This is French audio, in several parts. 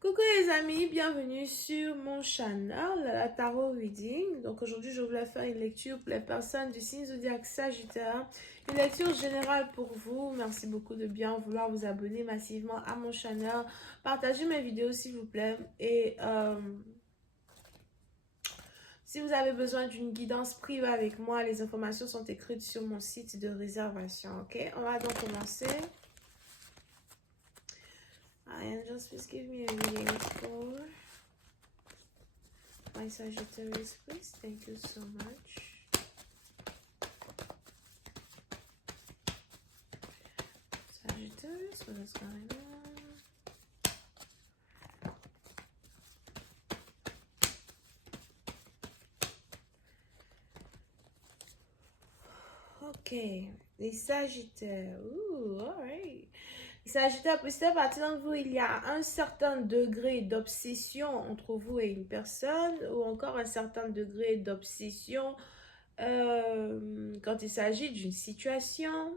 Coucou les amis, bienvenue sur mon channel, la Tarot Reading. Donc aujourd'hui, je voulais faire une lecture pour les personnes du signe zodiaque Sagittaire. Une lecture générale pour vous. Merci beaucoup de bien vouloir vous abonner massivement à mon channel. Partagez mes vidéos s'il vous plaît. Et si vous avez besoin d'une guidance privée avec moi, les informations sont écrites sur mon site de réservation. Ok, on va donc commencer. Angels, please give me a reading for my Sagittarius, please. Thank you so much. Sagittarius, what is going on? Ok, les Sagittaires. Ooh, alright. Les Sagittaires, peut-être à partir de vous, il y a un certain degré d'obsession entre vous et une personne, ou encore un certain degré d'obsession quand il s'agit d'une situation.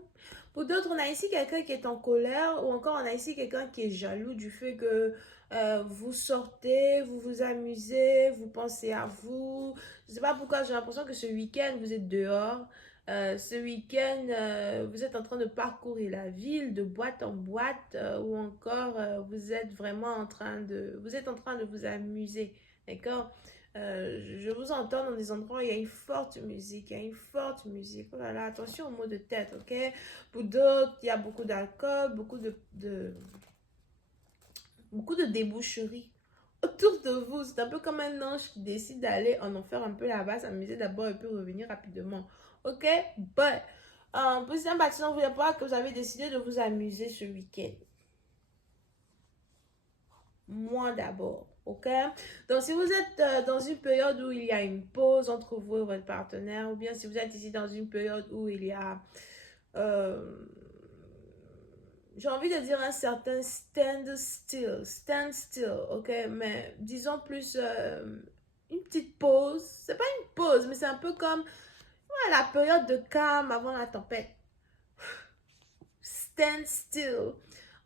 Pour d'autres, on a ici quelqu'un qui est en colère, ou encore on a ici quelqu'un qui est jaloux du fait que vous sortez, vous vous amusez, vous pensez à vous. Je ne sais pas pourquoi, j'ai l'impression que ce week-end, vous êtes dehors. Ce week-end, vous êtes en train de parcourir la ville de boîte en boîte, ou encore vous êtes vraiment en train de, vous amuser, d'accord? Je vous entends dans des endroits où il y a une forte musique, il y a une forte musique. Oh là là, attention aux mots de tête, ok? Pour d'autres, il y a beaucoup d'alcool, beaucoup de débaucherie autour de vous. C'est un peu comme un ange qui décide d'aller en enfer un peu là-bas, s'amuser d'abord et puis revenir rapidement. Ok? But, pour un bâtiment, vous ne pas que vous avez décidé de vous amuser ce week-end. Moi d'abord, ok? Donc, si vous êtes dans une période où il y a une pause entre vous et votre partenaire, ou bien si vous êtes ici dans une période où il y a, j'ai envie de dire un certain stand still, ok? Mais disons plus une petite pause. C'est pas une pause, mais c'est un peu comme la période de calme avant la tempête. Stand still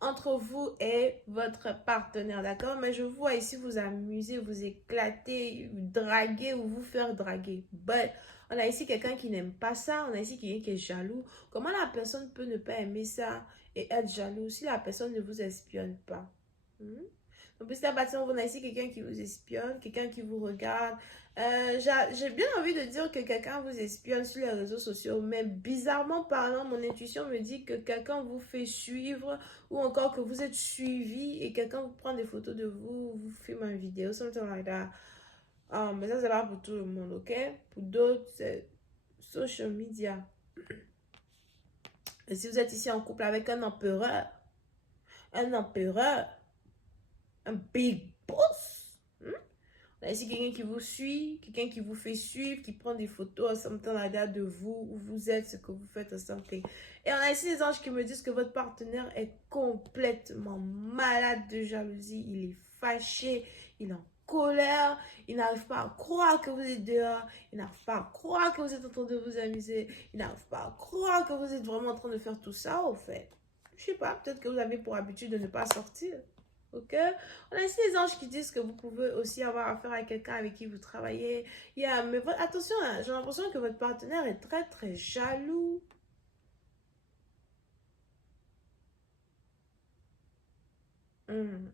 entre vous et votre partenaire, d'accord? Mais je vois ici vous amuser, vous éclater, draguer ou vous faire draguer. But, on a ici quelqu'un qui n'aime pas ça, on a ici quelqu'un qui est jaloux. Comment la personne peut ne pas aimer ça et être jaloux si la personne ne vous espionne pas? Hmm? Donc, petit à petit, on a ici quelqu'un qui vous espionne, quelqu'un qui vous regarde. J'ai bien envie de dire que quelqu'un vous espionne sur les réseaux sociaux, mais bizarrement parlant, mon intuition me dit que quelqu'un vous fait suivre ou encore que vous êtes suivi et quelqu'un vous prend des photos de vous, vous filme une vidéo, something like that. Mais ça, c'est pas pour tout le monde, ok? Pour d'autres, c'est social media. Et si vous êtes ici en couple avec un empereur, un big boss, là, ici, quelqu'un qui vous suit, quelqu'un qui vous fait suivre, qui prend des photos, something like that, de vous, où vous êtes, ce que vous faites, something. Et on a ici des anges qui me disent que votre partenaire est complètement malade de jalousie. Il est fâché, il est en colère, il n'arrive pas à croire que vous êtes dehors, il n'arrive pas à croire que vous êtes en train de vous amuser, il n'arrive pas à croire que vous êtes vraiment en train de faire tout ça, au fait. Je sais pas, peut-être que vous avez pour habitude de ne pas sortir. Ok? On a ici les anges qui disent que vous pouvez aussi avoir affaire à quelqu'un avec qui vous travaillez. Mais attention, hein, j'ai l'impression que votre partenaire est très très jaloux. Hmm.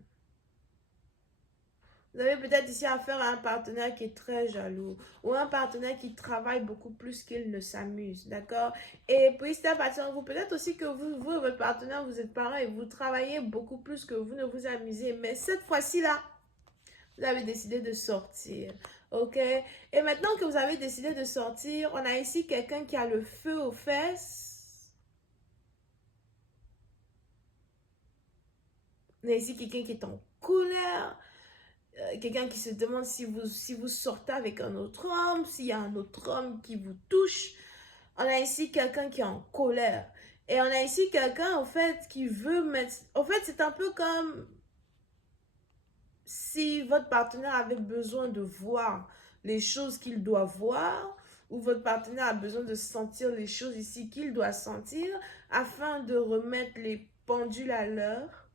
Vous avez peut-être ici affaire à un partenaire qui est très jaloux ou un partenaire qui travaille beaucoup plus qu'il ne s'amuse, d'accord? Et puis, c'est à partir de vous, peut-être aussi que vous et votre partenaire, vous êtes parents et vous travaillez beaucoup plus que vous ne vous amusez. Mais cette fois-ci-là, vous avez décidé de sortir, ok? Et maintenant que vous avez décidé de sortir, on a ici quelqu'un qui a le feu aux fesses. On a ici quelqu'un qui est en colère. Quelqu'un qui se demande si vous sortez avec un autre homme, s'il y a un autre homme qui vous touche. On a ici quelqu'un qui est en colère. Et on a ici quelqu'un, en fait, qui veut mettre... En fait, c'est un peu comme si votre partenaire avait besoin de voir les choses qu'il doit voir, ou votre partenaire a besoin de sentir les choses ici qu'il doit sentir, afin de remettre les pendules à l'heure.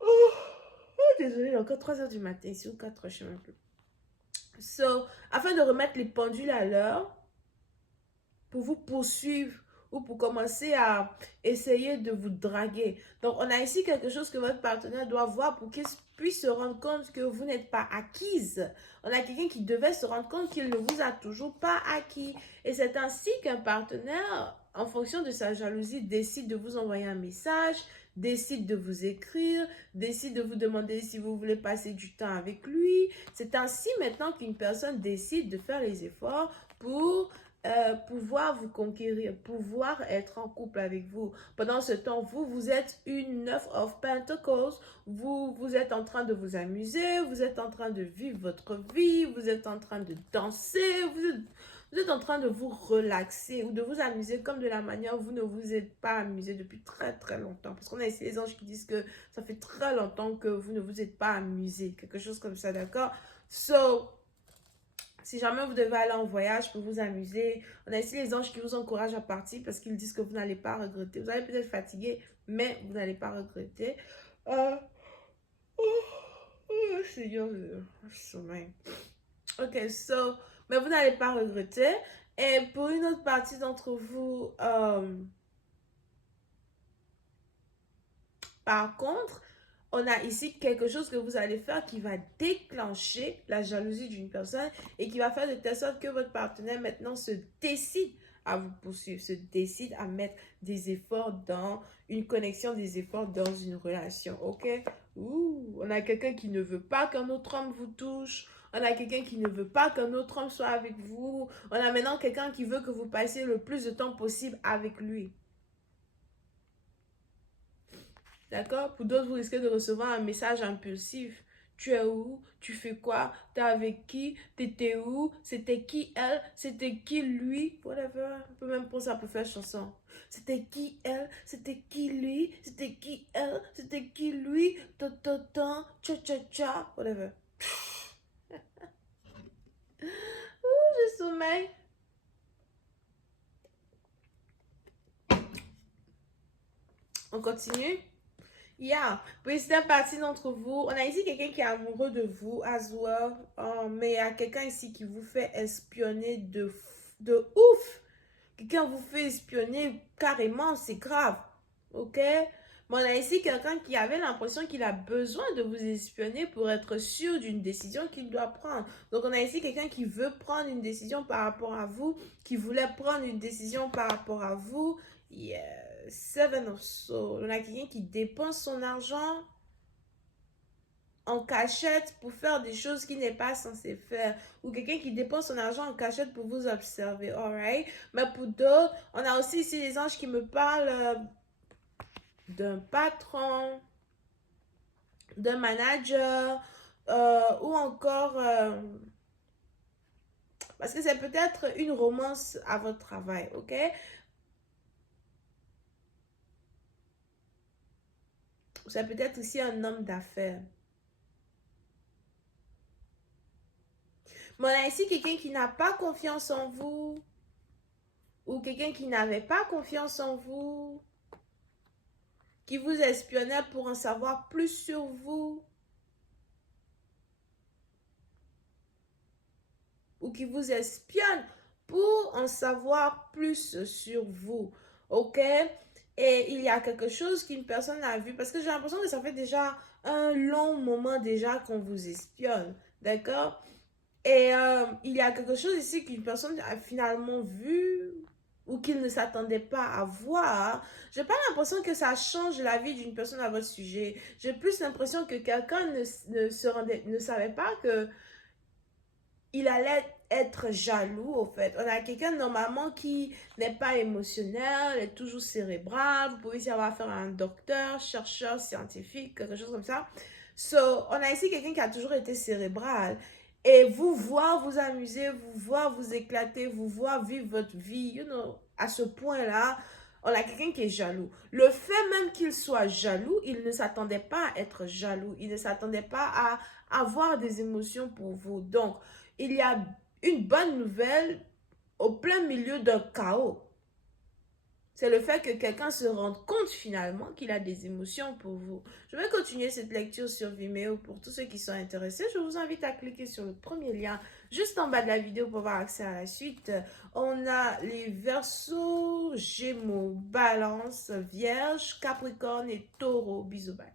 Oh, désolée, il est encore 3 heures du matin ici, ou 4 heures, je ne sais même plus. So, afin de remettre les pendules à l'heure, pour vous poursuivre ou pour commencer à essayer de vous draguer. Donc, on a ici quelque chose que votre partenaire doit voir pour qu'il puisse se rendre compte que vous n'êtes pas acquise. On a quelqu'un qui devait se rendre compte qu'il ne vous a toujours pas acquis. Et c'est ainsi qu'un partenaire, en fonction de sa jalousie, décide de vous envoyer un message, décide de vous écrire, décide de vous demander si vous voulez passer du temps avec lui. C'est ainsi maintenant qu'une personne décide de faire les efforts pour pouvoir vous conquérir, pouvoir être en couple avec vous. Pendant ce temps, vous êtes une Neuf of Pentacles, vous êtes en train de vous amuser, vous êtes en train de vivre votre vie, vous êtes en train de danser, vous êtes en train de vous relaxer ou de vous amuser comme de la manière où vous ne vous êtes pas amusé depuis très très longtemps. Parce qu'on a ici les anges qui disent que ça fait très longtemps que vous ne vous êtes pas amusé, quelque chose comme ça, d'accord? So, si jamais vous devez aller en voyage pour vous amuser, on a ici les anges qui vous encouragent à partir parce qu'ils disent que vous n'allez pas regretter. Vous allez peut-être fatigué, mais vous n'allez pas regretter. Seigneur, le sommeil. Ok, so, mais vous n'allez pas regretter. Et pour une autre partie d'entre vous, par contre, on a ici quelque chose que vous allez faire qui va déclencher la jalousie d'une personne et qui va faire de telle sorte que votre partenaire maintenant se décide à vous poursuivre, se décide à mettre des efforts dans une connexion, des efforts dans une relation, ok? Ouh, on a quelqu'un qui ne veut pas qu'un autre homme vous touche, on a quelqu'un qui ne veut pas qu'un autre homme soit avec vous, on a maintenant quelqu'un qui veut que vous passiez le plus de temps possible avec lui. D'accord? Pour d'autres, vous risquez de recevoir un message impulsif. Tu es où? Tu fais quoi? T'es avec qui? T'étais où? C'était qui elle? C'était qui lui? Whatever. On peut même penser à pour faire chanson. C'était qui elle? C'était qui lui? C'était qui elle? C'était qui lui? Ta cha cha cha. Whatever. Ouh, je sommeil. On continue? Yeah, puis c'est une partie d'entre vous. On a ici quelqu'un qui est amoureux de vous, as well. Mais il y a quelqu'un ici qui vous fait espionner de ouf. Quelqu'un vous fait espionner carrément, c'est grave. Ok? Mais on a ici quelqu'un qui avait l'impression qu'il a besoin de vous espionner pour être sûr d'une décision qu'il doit prendre. Donc on a ici quelqu'un qui veut prendre une décision par rapport à vous, qui voulait prendre une décision par rapport à vous. Yeah. Seven of Swords. On a quelqu'un qui dépense son argent en cachette pour faire des choses qu'il n'est pas censé faire. Ou quelqu'un qui dépense son argent en cachette pour vous observer. Alright? Mais pour d'autres, on a aussi ici les anges qui me parlent d'un patron, d'un manager, ou encore... parce que c'est peut-être une romance à votre travail, ok? C'est peut-être aussi un homme d'affaires. Mais on a ici quelqu'un qui n'a pas confiance en vous. Ou quelqu'un qui n'avait pas confiance en vous. Qui vous espionnait pour en savoir plus sur vous. Ou qui vous espionne pour en savoir plus sur vous. Ok? Et il y a quelque chose qu'une personne a vu. Parce que j'ai l'impression que ça fait déjà un long moment déjà qu'on vous espionne. D'accord? Et il y a quelque chose ici qu'une personne a finalement vu ou qu'il ne s'attendait pas à voir. J'ai pas l'impression que ça change la vie d'une personne à votre sujet. J'ai plus l'impression que quelqu'un ne savait pas que il allait être jaloux, au fait. On a quelqu'un normalement qui n'est pas émotionnel, est toujours cérébral. Vous pouvez y avoir affaire à un docteur, chercheur, scientifique, quelque chose comme ça. So, on a ici quelqu'un qui a toujours été cérébral. Et vous voir vous amuser, vous voir vous éclater, vous voir vivre votre vie, you know, à ce point-là, on a quelqu'un qui est jaloux. Le fait même qu'il soit jaloux, il ne s'attendait pas à être jaloux. Il ne s'attendait pas à avoir des émotions pour vous. Donc, il y a une bonne nouvelle au plein milieu d'un chaos. C'est le fait que quelqu'un se rende compte finalement qu'il a des émotions pour vous. Je vais continuer cette lecture sur Vimeo pour tous ceux qui sont intéressés. Je vous invite à cliquer sur le premier lien juste en bas de la vidéo pour avoir accès à la suite. On a les Verseaux, Gémeaux, Balance, Vierge, Capricorne et Taureau. Bisous, bye.